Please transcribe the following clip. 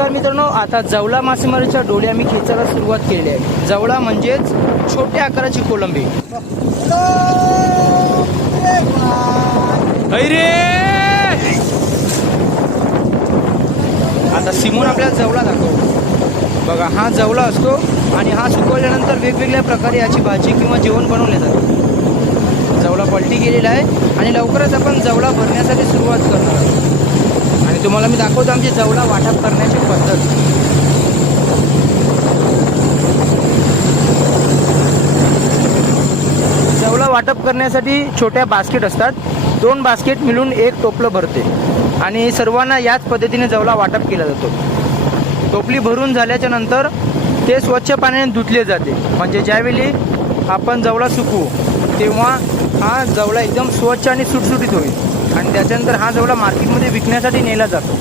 नमस्कार मित्रांनो, आता जवळा मासेमारीच्या डोळे आम्ही खेचायला सुरुवात केली आहे. जवळा म्हणजेच छोट्या आकाराची कोलंबी. रे आता सिमोन आपल्याला जवळा दाखव. बघा, हा जवळा असतो आणि हा सुकवल्यानंतर वेगवेगळ्या प्रकारे याची भाजी किंवा जेवण बनवले जाते. जवळा पलटी गेलेला आहे आणि लवकरच आपण जवळा भरण्यासाठी सुरुवात करणार आहोत. आणि तुम्हाला मी दाखवतो आमची जवळा वाटप करण्याची पद्धत. जवळा वाटप करण्यासाठी छोट्या बास्केट असतात. 2 बास्केट मिळून 1 टोपलं भरते आणि सर्वांना याच पद्धतीने जवळा वाटप केला जातो. टोपली भरून झाल्याच्या नंतर ते स्वच्छ पाण्याने धुतले जाते. म्हणजे ज्यावेळी आपण जवळा सुकवू तेव्हा हा जवळा एकदम स्वच्छ आणि सुटसुटीत होईल आणि त्याच्यानंतर हा जवळा मार्केटमध्ये विकण्यासाठी नेला जातो.